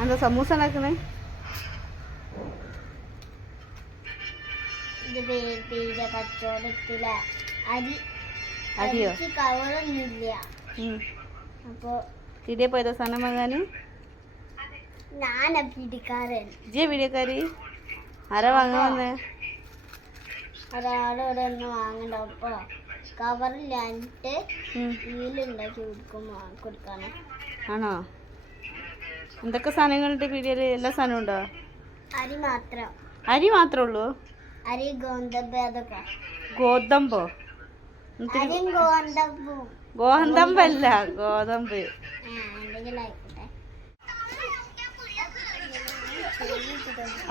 എന്താ സമൂസ ഉണ്ടാക്കണേ? കച്ചവടത്തില. അരി അരിയോ? കവറൊന്നുമില്ല. അപ്പൊ പീടിയെ പോയതോ സാധനം പിടിക്കാരൻ. ഇജ്ജെ പീടിയക്കാരി? ആരാ വാങ്ങാൻ വന്നേ? ഒരാളോട് ഒന്ന് വാങ്ങണ്ട. അപ്പൊ കവറില്ലാഞ്ഞിട്ട് ഉം. വീലുണ്ടാക്കി കൊടുക്കും കൊടുക്കാണ് ആണോ? എന്തൊക്കെ സാധനങ്ങളുണ്ട് പീടിയൽ എല്ലാ സാധനവും ഉണ്ടോ? അരി മാത്രം. അരി മാത്രമേ ഉള്ളൂ? അരി ഗോതമ്പ് അതൊക്കെ. ഗോതമ്പോ? ഗോതമ്പല്ല ഗോതമ്പ്.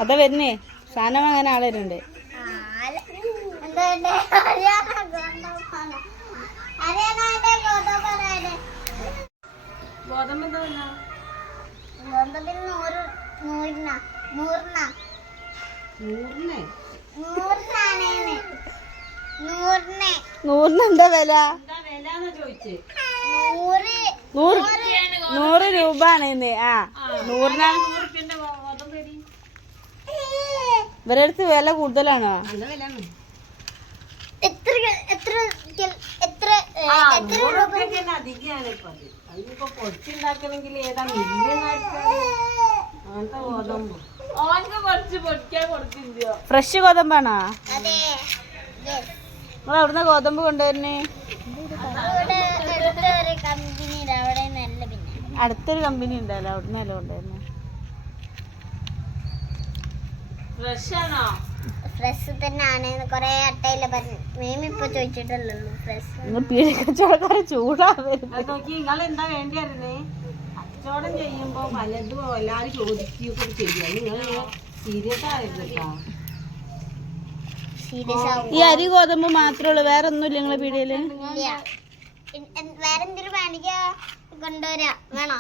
അതാ വരുന്നേ. സാധനം വാങ്ങാൻ ആളുണ്ട്? ഗോതമ്പ് എന്താ എന്താ വില നൂറ് രൂപ ആണ് ഇന്ന് ആ. നൂറിന? ഇവരുടെ അടുത്ത് വില കൂടുതലാണോ? എത്ര എത്ര എത്ര എത്ര രൂപ പൊടിച്ചുണ്ടാക്കണമെങ്കിൽ ഏതാ അങ്ങനത്തെ ഗോതമ്പ്. ഫ്രഷ് ഗോതമ്പാണോ. നിങ്ങൾ അവിടുന്ന് ഗോതമ്പ് കൊണ്ടുവരുന്നേ? അടുത്തൊരു കമ്പനി ഉണ്ടല്ലോ അവിടുന്നല്ലോ കൊണ്ടുവരുന്നത് ഫ്രഷ് തന്നെയാണ് കൊറേ അട്ടയില്ല പറഞ്ഞു. മേമ ഇപ്പൊ ഫ്രഷ് കച്ചവടക്കാരെ ചൂടാവരുത് അത് നോക്കി നിങ്ങൾ എന്താ വേണ്ടി അറിയുന്നേ കച്ചവടം ചെയ്യുമ്പോ പലതും എല്ലാരും ചോദിക്കുകയൊക്കെ ചെയ്യുക നിങ്ങൾ സീരിയസ് ആയിരുന്നു കേട്ടോ. സീരിയസ് ആവും. ഈ അരി ഗോതമ്പ് മാത്രമേ ഉള്ളൂ വേറെ ഒന്നുമില്ല നിങ്ങളെ പീടികയിൽ ഇല്ല. ഇൻ- എൻ- വേറെ എന്തെങ്കിലും വേണമെങ്കിൽ കൊണ്ടുവരാ. വേണോ?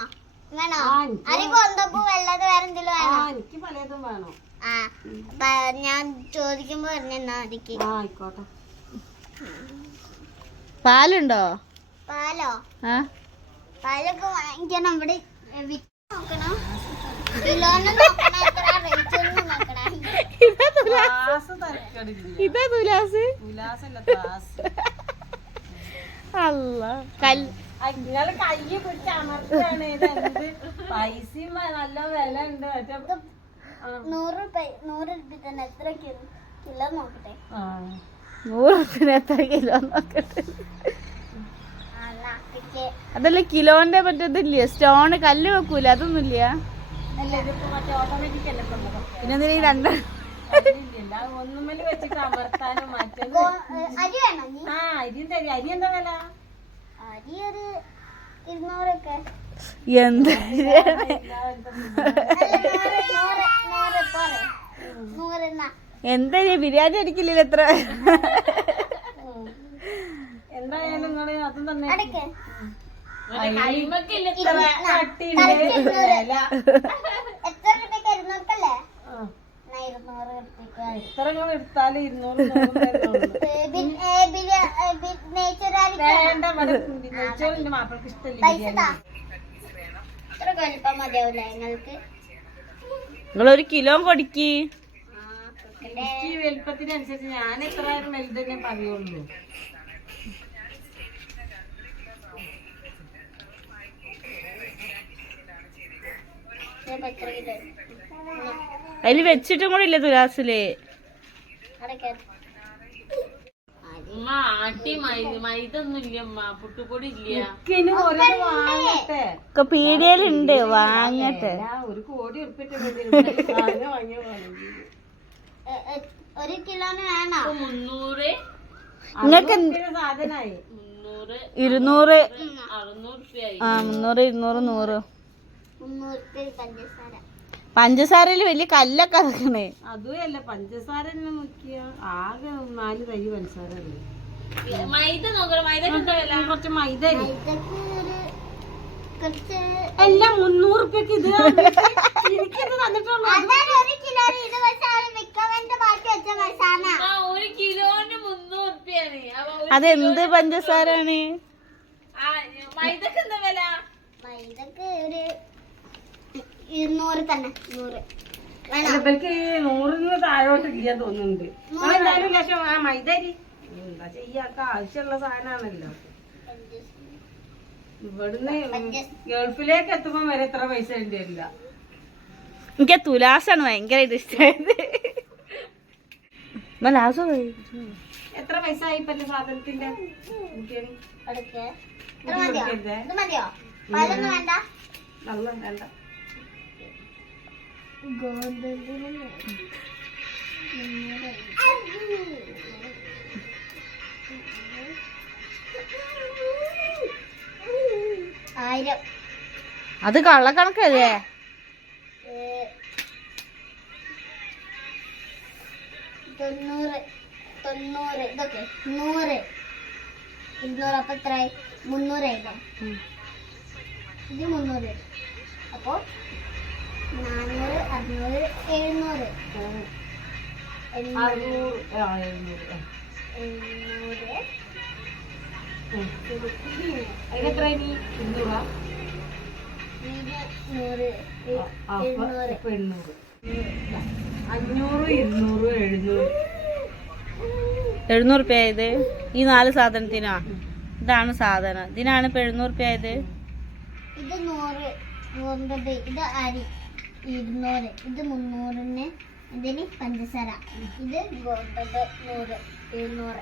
വേണോ? ആ, എനിക്ക് അരി ഗോതമ്പ് വെള്ളത് വേറെന്തെങ്കിലും ആ വേണോ എനിക്ക് പലതും വേണം. ഞാൻ ചോദിക്കുമ്പോ ആയിക്കോട്ടെ. പാലുണ്ടോ? പാലോ? ആ. പാലൊക്കെ വാങ്ങിക്കണം. ഇവിടെ നോക്കണം. കിലോന് ഇതാ തുലാസ്. അല്ല കല്ല് കൈ പിടിച്ച് അമർത്താണ് പൈസയും നല്ല വില ഉണ്ട്. നൂറ് നൂറ് എത്ര കിലോ നോക്കട്ടെ. നൂറ് എത്ര കിലോ നോക്കട്ടെ? അതല്ല കിലോന്റെ പറ്റത്തില്ലേ സ്റ്റോണ് കല്ല് വെക്കൂല? അതൊന്നുമില്ല? പിന്നെ ഈ രണ്ട് അതിലില്ല. എന്താ ഈ ബിരിയാണി അടിക്കില്ല എത്ര എന്തായാലും അതും തന്നെ. എത്ര രൂപയ്ക്ക് ഇരുന്നൂറക്കല്ലേ ആ. എന്നാ ഇരുന്നൂറ് രൂപയ്ക്ക്. എത്ര നിങ്ങൾ എടുത്താലും ഇരുന്നൂറ് വേണ്ട നെയ്ച്ചോറിന്റെ മാപ്പിളക്ക് ഇഷ്ടമില്ല നിങ്ങളൊരു കിലോ പൊടിക്ക് കൊടുക്കണ്ടേ ഈ വലുപ്പത്തിനനുസരിച്ച് ഞാൻ എത്ര വലുതന്നെ വലുത് തന്നെ പറയുള്ളൂ. അതിൽ വെച്ചിട്ടും കൂടെ ഇല്ല തുലാസിൽ? അടയ്ക്കാൻ ആട്ടി മൈദ ഒന്നും ഇല്ല പുട്ടുപൊടി ഇല്ല? വാങ്ങട്ടെ. ഒരു കോടി ഉറുപ്പിട്ട് വാങ്ങിയ ഒരു കിലോന് വേണോ? മുന്നൂറ് നിങ്ങൾക്ക് സാധനമായി മുന്നൂറ് ഇരുന്നൂറ്. അറുന്നൂറ് ആ മുന്നൂറ് ഇരുന്നൂറ് നൂറ്. മുന്നൂറ് രൂപ പഞ്ചസാര. പഞ്ചസാരയിൽ വലിയ കല്ലൊക്കെ ഇറക്കണേ അതുമല്ല പഞ്ചസാര ആകെ നാല് തരി പഞ്ചസാര മൈദ നോക്കണം മൈദ കുറച്ച് മൈദ എല്ലാം മുന്നൂറ് റുപ്യക്ക് ഇത് എനിക്കിത് തന്നിട്ടുള്ളൂ. അതാണ് ഒരു കിലോന് മുന്നൂറ് റുപ്യാണ് അതെന്ത് പഞ്ചസാരാണ്? മൈദക്ക് എന്താ വില? മൈദക്ക് ഒരു ഇരുന്നൂറ് തന്നെ നൂറ്. വേണോ? ഇവർക്ക് നൂറിന് താഴോട്ട് ഇല്ല തോന്നുന്നുണ്ട്. എന്തായാലും ലക്ഷം ആ മൈദരി. എന്താ ചെയ്യാക്ക ആവശ്യമുള്ള സാധനമാണല്ലോ ഇവിടുന്ന് ഗൾഫിലേക്ക് എത്തുമ്പോ വരെ എത്ര പൈസ വേണ്ടി വരില്ല. എനിക്ക് തുലാസാണ് ഭയങ്കരമായിട്ട് ഇഷ്ടമായത് ലാസ് എത്ര പൈസ ആയി പല സാധനത്തിന്റെ? നല്ല എടുക്ക് ഇത് അത് കള്ളക്കണക്കല്ലേ? തൊണ്ണൂറ് തൊണ്ണൂറ് ഇതൊക്കെ നൂറ്. ഇരുന്നൂറ് അപ്പൊ എത്രയായി? മുന്നൂറായില്ലേ ഇത് മുന്നൂറ്. അപ്പോ നാനൂറ് അറുന്നൂറ് എഴുന്നൂറ്. എണ്ണൂറ് അതിനെത്ര ഇനി? ഇരുന്നൂറാ അപ്പൊ എണ്ണൂറ്. അഞ്ഞൂറ് ഇരുന്നൂറ് എഴുന്നൂറ്. എഴുന്നൂറ് റുപ്യ ഇത്? ഈ നാല് സാധനത്തിനാ? ഇതാണ് സാധനം. ഇതിനാണ് ഇപ്പൊ എഴുന്നൂറ് രൂപ ഇത്? ഇത് നൂറ് നൂറിന്റെത് ഇത് അരി ഇരുന്നൂറ് ഇത് മുന്നൂറിന് ഇതിന് പഞ്ചസാര. ഇത് ഗോതമ്പ് നൂറ് എഴുന്നൂറ്.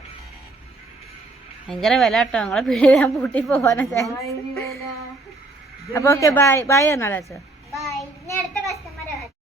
ഭയങ്കര വില കേട്ടോ. നിങ്ങളെ പിള്ളേർ ഞാൻ പൂട്ടി പോവാനാ ചാൻസ് അപ്പൊ ഓക്കെ ബൈ ബൈ എന്നാ ബൈ ഇനി അടുത്ത കസ്റ്റമർ